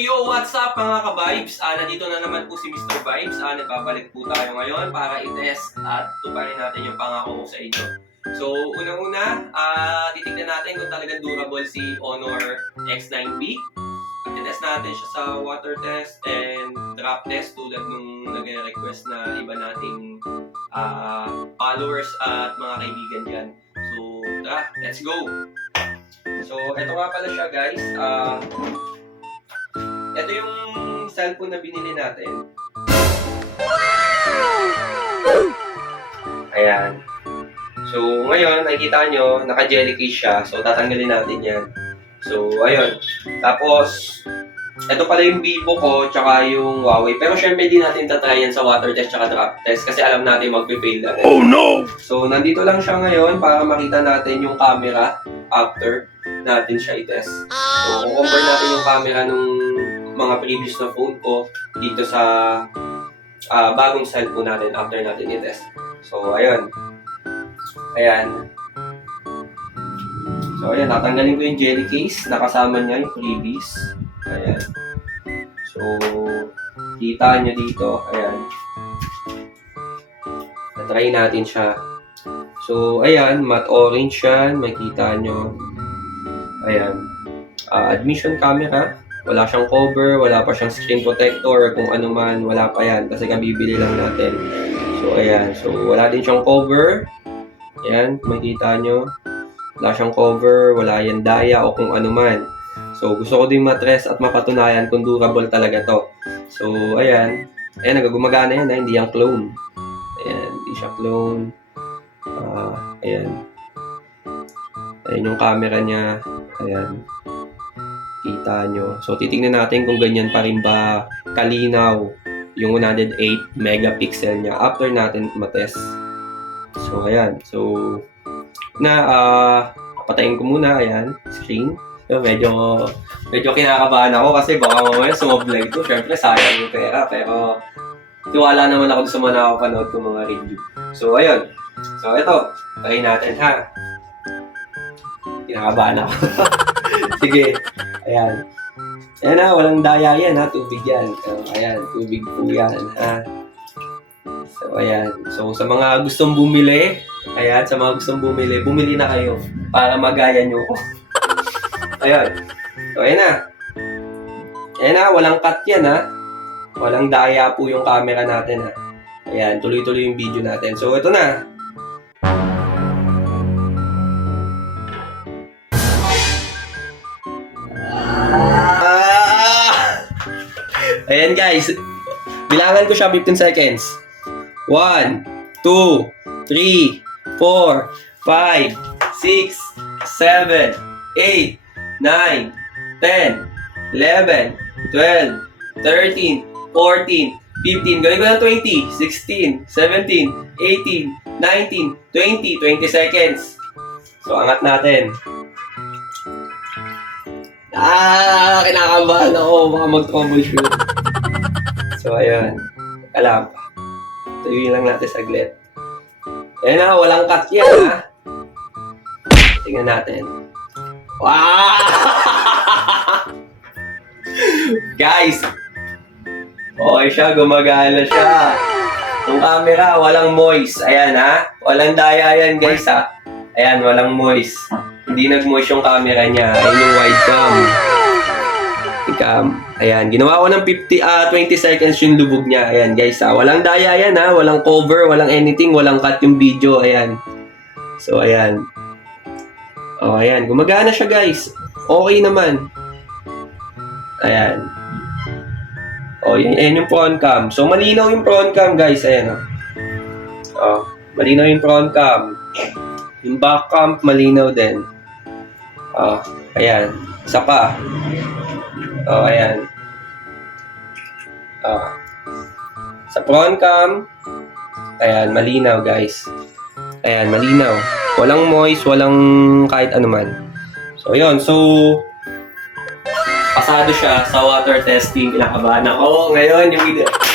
Hey yo, what's up mga ka-vibes? Nandito na naman po si Mr. Vibes. Nagbabalik po tayo ngayon para i-test at tuparin natin yung pangako ko sa inyo. So, unang-una, titignan natin kung talagang durable si Honor X9B. I-test natin siya sa water test and drop test tulad nung nag-request na iba nating followers at mga kaibigan dyan. So, tara, let's go! So, eto nga pala siya guys. Ito yung cellphone na binili natin. Ayan. So, ngayon, nakikita nyo, naka-jellyfish siya. So, tatanggalin natin yan. So, ayun. Tapos, ito pala yung Vivo ko, tsaka yung Huawei. Pero syempre, di natin tatry yan sa water test tsaka drop test kasi alam natin magpe-fail na rin. Oh no! So, nandito lang siya ngayon para makita natin yung camera after natin siya i-test. So, compare natin yung camera nung mga previous na phone ko dito sa bagong cellphone natin after natin i-test. So, ayun. Ayan. So, ayan. Natanggalin ko yung jelly case. Nakasama niya yung previous. Ayan. So, kita nyo dito. Ayan. Try natin siya. So, ayan. Matte orange yan. Makita nyo. Ayan. Admission camera. Wala siyang cover, wala pa siyang screen protector or kung ano man, wala pa yan kasi kabibili lang natin. So, ayan. So, wala din siyang cover. Ayan, makikita nyo. Wala siyang cover, wala yan daya o kung ano man. So, gusto ko din matres at mapatunayan kung durable talaga to. So, ayan. Ayan, nagagumagana yan, hindi yan clone. Ayan, hindi siya clone. Ayan. Ayan yung camera niya. Ayan. Kita nyo. So, titignan natin kung ganyan pa rin ba kalinaw yung 108 megapixel niya after natin matest. So, ayan. So, patayin ko muna. Ayan, screen. So, medyo kinakabahan ako kasi baka mamaya sumablay ko. Siyempre, sayang yung pera. Pero, tiwala naman ako sa mga nakapanood ko mga review. So, ayun. So, ito. Patayin natin, ha? Kinakabahan ako. Sige. Ayan. Ayan na, walang daya yan ha, tubig yan. Ayan, tubig po yan ha. So, ayan. So, sa mga gustong bumili, ayan, sa mga gustong bumili, bumili na kayo para magaya nyo ko. Ayan. So, ayan na. Ayan na, walang cut yan ha. Walang daya po yung camera natin ha. Ayan, tuloy-tuloy yung video natin. So, ito na. Ayan guys, bilangan ko siya 15 seconds. 1, 2, 3, 4, 5, 6, 7, 8, 9, 10, 11, 12, 13, 14, 15, gawin ko ng 20, 16, 17, 18, 19, 20, 20 seconds. So, angat natin. Kinakabahan ako, baka mag-troubleshoot. So, ayan. Alam. Tuyuin lang natin saglit. Ayan na, walang cut yan, ha? Tingnan natin. Wow! Guys! Okay siya, gumagana siya. Yung camera, walang moist. Ayan, ha? Walang daya yan, guys, ha? Ayan, walang moist. Hindi nag-moist yung camera niya. Ayan yung wide cam. Ayan, ginawa ko ng 20 seconds yung lubog niya. Ayan, guys, ha. Walang daya yan, ha. Walang cover, walang anything, walang cut yung video. Ayan. So, ayan. Oh, ayan. Gumagana siya, guys. Okay naman. Ayan. Oh, yan yung front cam. So, malinaw yung front cam, guys. Ayan, oh. Oh, malinaw yung front cam. Yung back cam, malinaw din. Oh, ayan. Isa pa. Oh, ayan. Oh. Sa front cam, ayan, malinaw, guys. Ayan, malinaw. Walang moist, walang kahit ano man. So, yun. So, pasado siya sa water testing. Kinakabahan ako. Ngayon,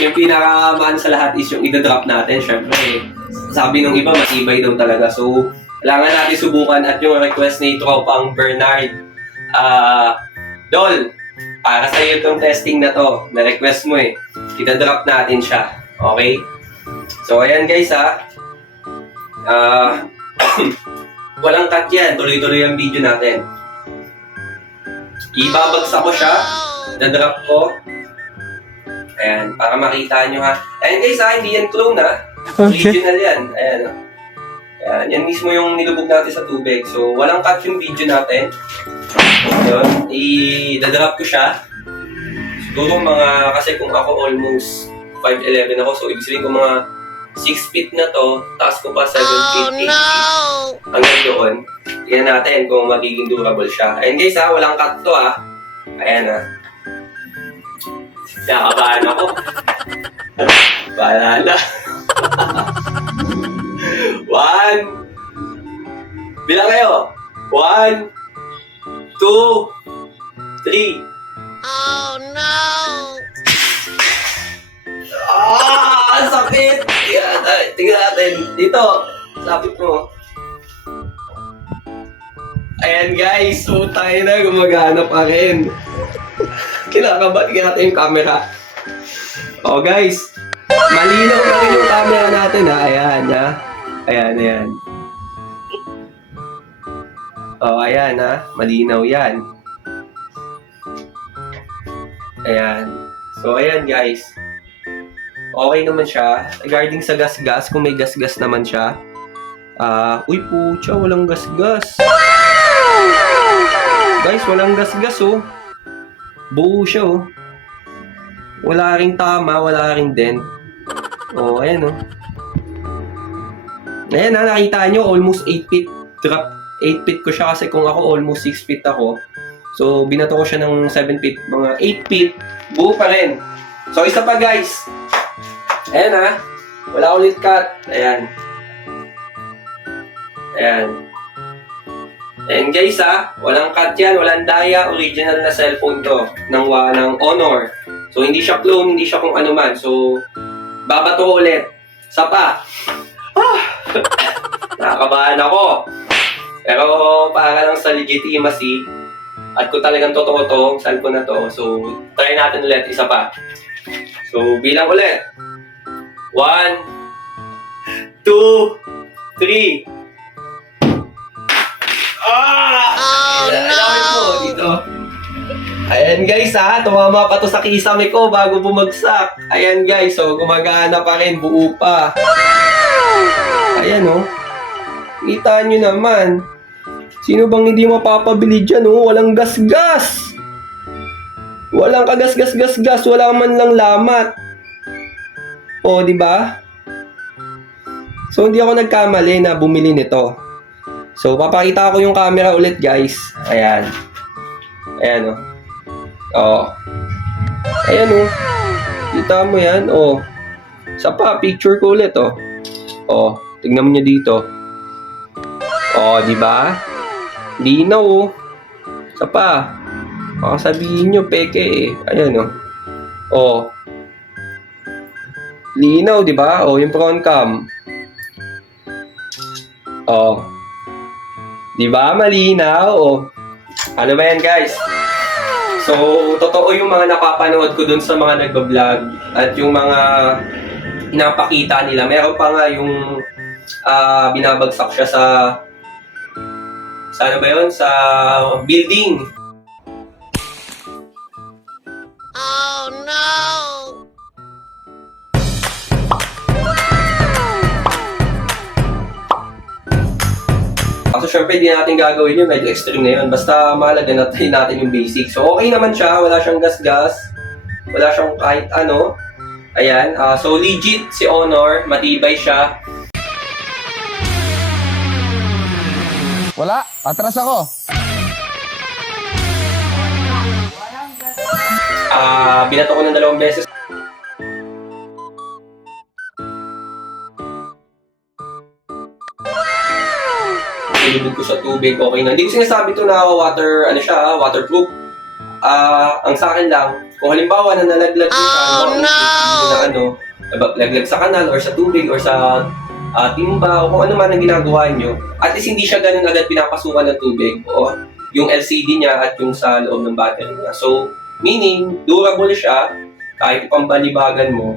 yung pinakamaan sa lahat is yung i-drop natin. Siyempre, sabi ng iba, matibay daw talaga. So, kailangan natin subukan at yung request ni Tropang Bernard. Dol, para sa'yo itong testing na to. Na-request mo eh. Kita-drop natin siya. Okay? So, ayan guys ha. Walang cut yan. Tuloy-tuloy ang video natin. Ibabagsak ko siya. Na-drop ko. Ayan, para makita nyo ha. Ayan guys ha, hindi yan clone ha. Original yan. Ayan ha. Ayan, yan mismo yung nilubog natin sa tubig. So, walang cut yung video natin. Yun, i-drop ko siya. Siguro mga, kasi kung ako almost 5'11 ako, so ibig sabihin ko mga 6 feet na to, taas ko pa 7 feet, 8 feet. Hanggang doon. Tingnan natin kung magiging durable siya. Ayan guys ha, walang cut to ha. Ayan ha. Nakabahan ako. Bahala na. 1. Bilang kayo. 1, 2, 3. Oh no! Ang sakit! Tingnan natin. Dito. Sapit mo. Ayan guys. So tayo na. Gumagana pa rin. Kinakaba't natin yung camera. Oh guys. Malinaw na rin yung camera natin ha. Ayan ha. Ayan, ayan. Oh, ayan ha. Malinaw yan. Ayan. So, ayan guys. Okay naman siya. Regarding sa gas-gas, kung may gas-gas naman siya. Uy pucha, walang gas-gas. Guys, walang gas-gas oh. Buo siya oh. Wala ring tama, wala ring dent. Oh, ayan oh. Ayan ha, nakita nyo, almost 8 feet. Drop 8 feet ko siya kasi kung ako almost 6 feet ako. So, binato ko siya ng 7 feet. Mga 8 feet, buo pa rin. So, isa pa guys. Ayan ha. Wala ulit cut. Ayan. Ayan. Ayan guys ha. Walang cut yan. Walang daya. Original na cellphone to. Ng Honor. So, hindi siya clone. Hindi siya kung ano man. So, babato ko ulit. Isa pa. Nakakabahan ako. Pero para lang sa legitimacy at kung talagang totoo to, cellphone na to, so try natin ulit, isa pa. So bilang ulit. 1, 2, 3. Oh no! Dito. Ayan guys ha, tumama pa to sa kisame ko bago bumagsak. Ayan guys, so gumagana pa rin, buo pa. Ayan oh. Kita nyo naman. Sino bang hindi mapapabili dyan oh? Walang gas-gas. Walang kagas-gas-gas-gas. Wala man lang lamat. O, di ba? So, hindi ako nagkamali na bumili nito. So, papakita ko yung camera ulit guys. Ayan. Ayan oh. Oh. Ayan oh. Kita mo yan? Oh. Isa pa, picture ko ulit oh. Oh, tingnan mo niyo dito. Oh, di ba? Linaw oh. Isa pa. Baka sabihin nyo, peke eh. Ayan oh. Oh. Linaw, di ba? Oh, yung front cam. Oh. Di ba? Malinaw. Oh. Ano ba yan, guys? So, totoo yung mga napapanood ko dun sa mga nagbablog at yung mga pinapakita nila. Meron pa nga yung binabagsak siya sa ano ba yun? Sa building. Oh no! So, syempre, hindi natin gagawin yun. Medyo extreme na yun. Basta mahalaga natin yung basic. So, okay naman siya. Wala siyang gas-gas. Wala siyang kahit ano. Ayan. So, legit si Honor. Matibay siya. Wala, atras ako. Binato ko ng 2 beses. Ilubog ko sa tubig, okay na. Hindi ko sinasabi to na waterproof. Ang sa akin lang, kung halimbawa na nalaglag siya, laglag sa kanal or sa tubig or sa timba o kung ano man ang ginagawa nyo, at least hindi siya ganun agad pinapasukan ng tubig o yung LCD niya at yung sa loob ng battery niya. So, Meaning, durable siya, kahit pambalibagan mo,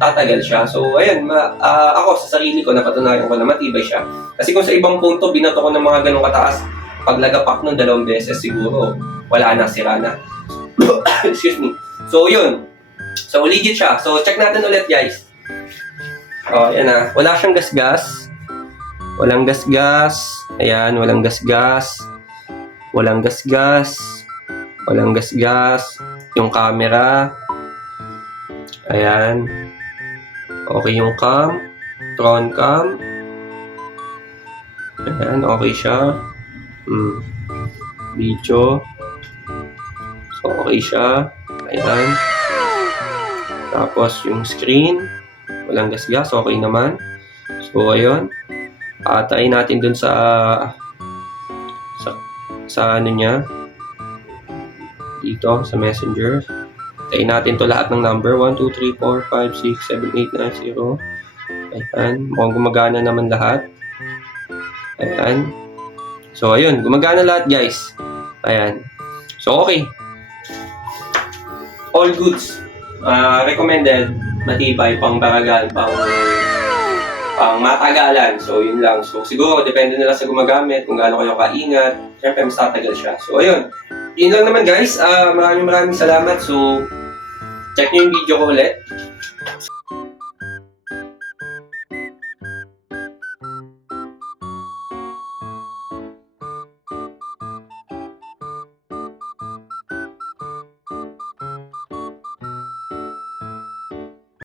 tatagal siya. So, ayun, ako sa sarili ko, napatunayan ko na matibay siya. Kasi kung sa ibang punto, binato ko ng mga ganong kataas, paglagapak nun 2 beses siguro, wala na, sira na. Excuse me. So, yun. So, legit siya. So, check natin ulit, guys. Oh, yan na. Wala siyang gasgas. Walang gasgas. Ayan, walang gasgas. Walang gasgas. Walang gasgas. Yung camera. Ayan. Okay yung cam. Tron cam. Ayan, okay siya. Video. So, okay siya. Ayan. Tapos, yung screen. Walang gasgas. Okay naman. So, ayun. Tayin natin dun sa ano niya. Dito, sa messenger. Tayin natin to lahat ng number. 1, 2, 3, 4, 5, 6, 7, 8, 9, 0. Ayan. Mukhang gumagana naman lahat. Ayan. So, ayun. Gumagana lahat, guys. Ayan. So, okay. All goods. Recommended. Matibay, pang baragan, pang matagalan. So, yun lang. So, siguro, depende na lang sa gumagamit, kung gaano kayo kaingat. Siyempre, mas tatagal siya. So, ayun. Yun lang naman, guys. Maraming salamat. So, check nyo yung video ko ulit.